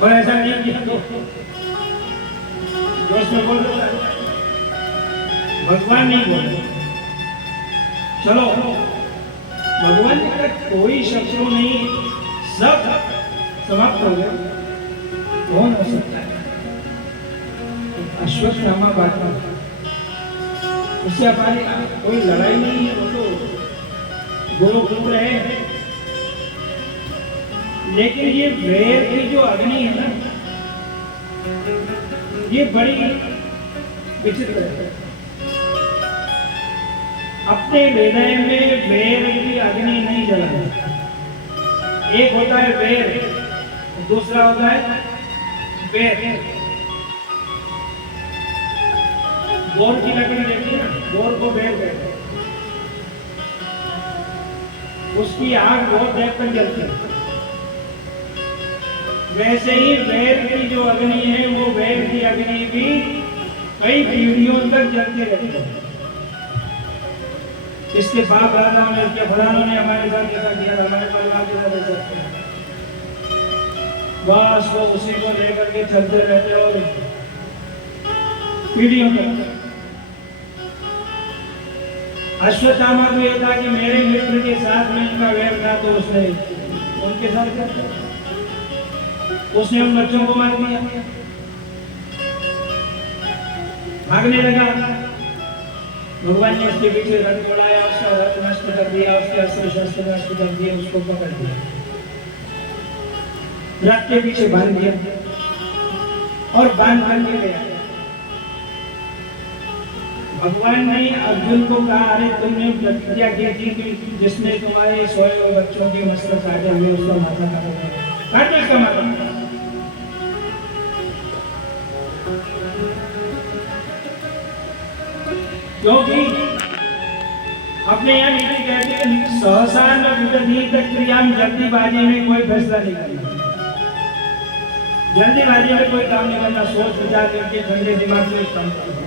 और ऐसा नहीं किया तो दोस्त में बोल देता है, भगवान नहीं बोले। चलो भगवान ने कहा कोई शत्रु नहीं, सब समाप्त हो गए, कौन हो सकता है? अश्वत्थामा बात उससे हमारी कोई लड़ाई नहीं है, वो तो गोलो घूम रहे हैं। लेकिन ये वैर की जो अग्नि है ना, ये बड़ी विचित्र है। अपने हृदय में वैर की अग्नि नहीं जलाना। एक होता है वैर, दूसरा होता है वैर। बोर की लकड़ी देखी ना, बोर को वैर कहते हैं, उसकी आग बहुत देर तक जलती है। वैसे ही वैर की जो अग्नि है, वो वैर की अग्नि भी कई पीढ़ियों तक जलती रहती है। इसके बाप दादाओं ने, इसके फलानों ने हमारे साथ ऐसा किया, हमारे परिवार के साथ ऐसा किया, बस वो उसी को लेकर के चलते रहते और पीढ़ियों तक। अश्वत्थामा को यह था कि मेरे मित्र के साथ में इनका वैर था, तो उसने उनके साथ क्या किया? उसने उन बच्चों को मार दिया, भागने लगा। भगवान ने उसके पीछे रथ दौड़ाया, उसका रथ नष्ट कर दिया, उसके अस्त्र शस्त्र नष्ट कर दिए, उसको पकड़ दिया, रथ के पीछे बांध दिया और बांध के गया। भगवान ने अर्जुन को कहा, अरे तुमने प्रतिज्ञा की थी कि जिसने तुम्हारे सोए हुए बच्चों की मस्तक काटे, हमें उसका माथा काट दो, इसका माथा। क्योंकि अपने यहाँ नीति कहते हैं, सहसा न विदधीत क्रियाम, जल्दीबाजी में कोई फैसला नहीं करना, जल्दीबाजी में कोई काम नहीं करना, सोच विचार करके ठंडे दिमाग से काम करना।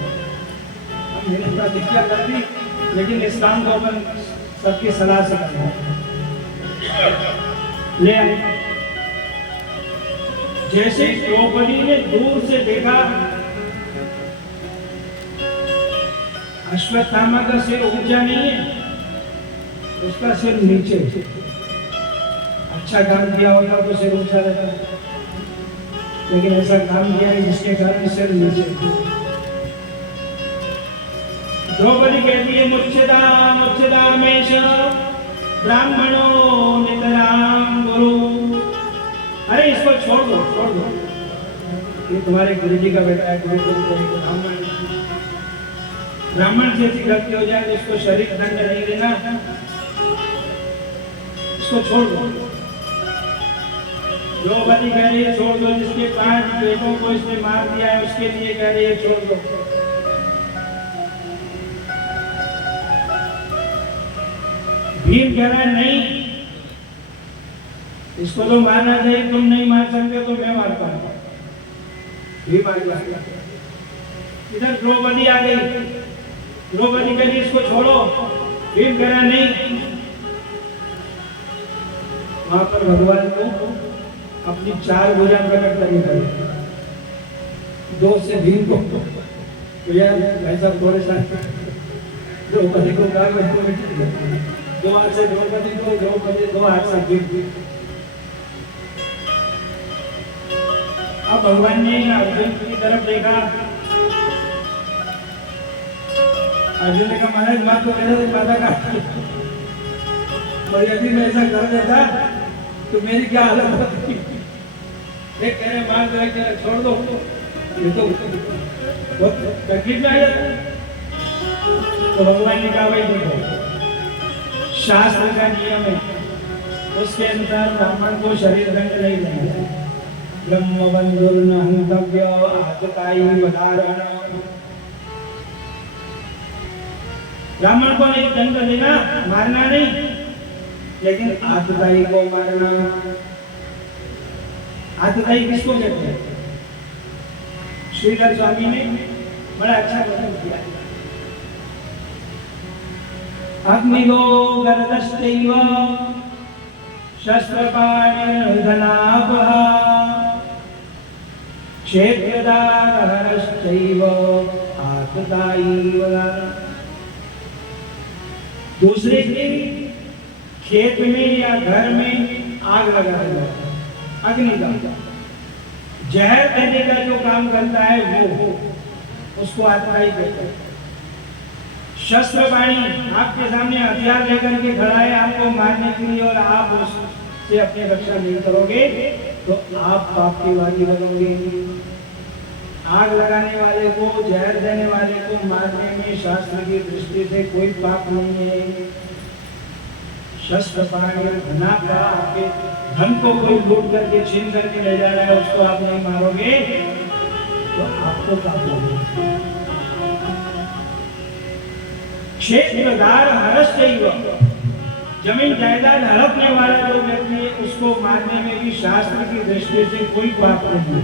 मेरी प्रतिज्ञा कर दी, लेकिन इस काम को अपन सबकी सलाह से करना ले आए। जैसे द्रौपदी ने दूर से देखा अश्वत्थामा का सिर ऊंचा नहीं है, उसका सिर नीचे। अच्छा काम किया होता तो सिर ऊंचा रहता, लेकिन ऐसा काम किया है जिसके कारण सिर नीचे। द्रौपदी कहती है, मुच्छदा मुच्छदा मेष ब्राह्मणो नितराम गुरु। अरे इसको छोड़ दो, छोड़ दो, ये तुम्हारे गुरु जी का बेटा है, ब्राह्मण, ब्राह्मण से ऐसी गलती हो जाए तो इसको शरीर दंड नहीं देना, इसको छोड़ दो। द्रौपदी कह रही है छोड़ दो, जिसके 5 बेटों को इसने मार दिया है उसके लिए कह रही है छोड़ दो। भीम कह रहा है नहीं, इसको तो मारना चाहिए, तुम नहीं मार सकते तो मैं मारता हूं। भीम आ गया, इधर द्रौपदी आ गई, द्रौपदी कह रही इसको छोड़ो, भीम कह रहा नहीं। वहां पर भगवान को अपनी 4 भुजा प्रकट करनी पड़ी। 2 से भीम को, तो यार ऐसा थोड़े साथ द्रौपदी को कहा, 2 हाथ से द्रौपदी को, द्रौपदी 2 हाथ से भीम। अब भगवान ने अर्जुन की तरफ देखा, अर्जुन ने कहा महाराज मां तो मेरा माता काट, और यदि मैं ऐसा कर देता तो मेरी क्या हालत होती? एक कह रहे मां जो है छोड़ दो, ये तो बहुत तकलीफ में आ जाता। तो भगवान ने कहा भाई देखो, शास्त्र का नियम है, उसके अनुसार ब्राह्मण को शरीर दंड नहीं देना। ब्रह्म बंधुर न हंतव्य आतताई वधारण। ब्राह्मण को नहीं दंड देना, मारना नहीं, लेकिन आतताई को मारना। आतताई किसको कहते हैं? श्रीधर स्वामी ने बड़ा अच्छा वर्णन किया है। अग्निगो गरदश्चैव शस्त्रपाणिर्धनापः क्षेत्रदारहरश्चैव आतताईव दानम्। दूसरे के खेत में या घर में आग लगा देगा, अग्नि का जहर देने का जो काम करता है वो उसको आत्माई कहते हैं। शस्त्र बाणी आपके सामने हथियार लेकर के खड़ा है आपको मारने के लिए और आप उससे अपनी रक्षा नहीं करोगे तो आप पाप की वादी बनोगे। आग लगाने वाले को, जहर देने वाले को मारने में शास्त्र की दृष्टि से कोई पाप नहीं है। शस्त्र बाणी धना का आपके धन को कोई लूट करके छीन करके ले जा रहा है उसको आप नहीं मारोगे तो आपको पाप होगा। क्षेत्रदार हरश्चैव, जमीन जायदाद हड़पने वाला जो व्यक्ति है उसको मारने में भी शास्त्र की दृष्टि से कोई पाप नहीं है।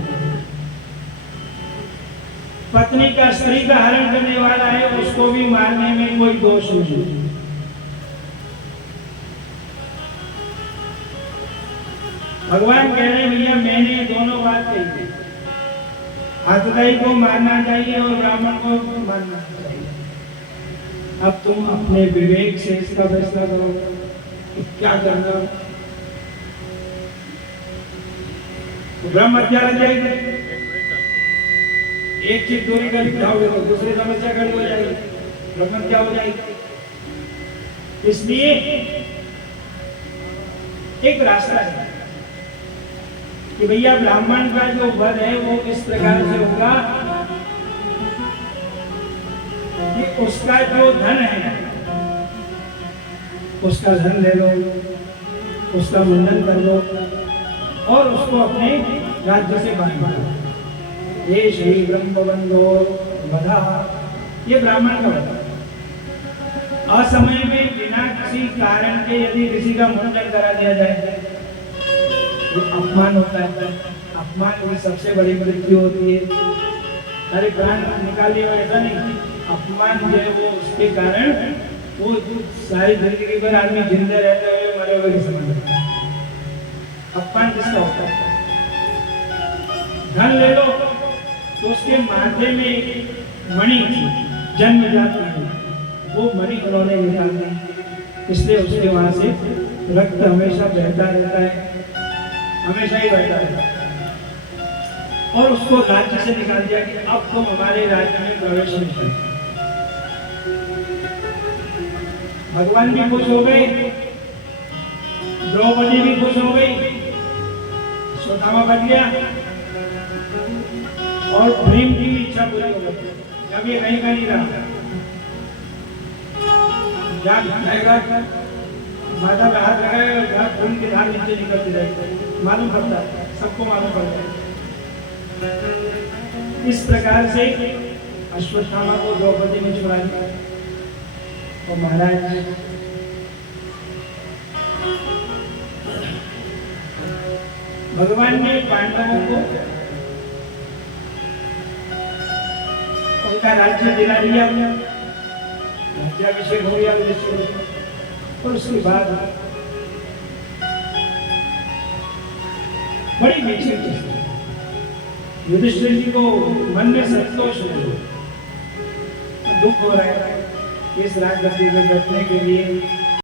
पत्नी का, स्त्री का हरण करने वाला है उसको भी मारने में कोई दोष नहीं है। भगवान कह रहे भैया मैंने दोनों बात कही, आतताई को मारना चाहिए और ब्राह्मण को मारना चाहिए। अब तुम अपने विवेक से इसका फैसला करो कि क्या करना। ब्रह्म हत्या लग जाएगी, एक चीज दूरी कर जाओगे तो दूसरी समस्या खड़ी हो जाएगी, ब्रह्म हत्या हो जाएगी। इसलिए एक रास्ता है कि भैया ब्राह्मण का जो वध है वो इस प्रकार से होगा कि उसका जो धन है उसका धन ले लो, उसका मुंडन कर लो और उसको अपने राज्य से बांध दो। ये श्री ब्रह्मबंधो वधा, ये ब्राह्मण का वध। असमय में बिना किसी कारण के यदि किसी का मुंडन करा दिया जाए तो अपमान होता है। अपमान की सबसे बड़ी मृत्यु होती है। अरे प्राण निकाल लिया ऐसा नहीं, अपमान जो है वो उसके कारण वो सारी जिंदगी भर आदमी जिंदे रहते हुए मरे हुए समझ लेता है। अपमान किसका होता है? धन ले लो तो उसके माथे में मणि जन्म जाती है, वो मणि उन्होंने निकाल दी, इसलिए उसके वहां से रक्त हमेशा बहता रहता है, हमेशा ही बहता रहता है। और उसको राज्य से निकाल दिया कि अब तुम हमारे राज्य में प्रवेश नहीं करते। भगवान भी खुश हो गए, द्रौपदी भी खुश हो गई, स्वधामा बच गया और प्रेम की भी इच्छा पूरी हो गई। जब ये कहीं का नहीं रहा, जाएगा माता पे हाथ लगाएगा, खून की धार नीचे निकलती रहेगी, मालूम पड़ता है, सबको मालूम पड़ता है। इस प्रकार से अश्वत्थामा को द्रौपदी ने छुड़ा दिया। और महाराज भगवान ने पांडवों को उनका राज्य दिला दिया, राज्याभिषेक हो गया और उसके बाद बड़ी मीठी युधिष्ठिर जी को मन में संतोष हो, दुख हो रहा है इस राजगद्दी में बैठने के लिए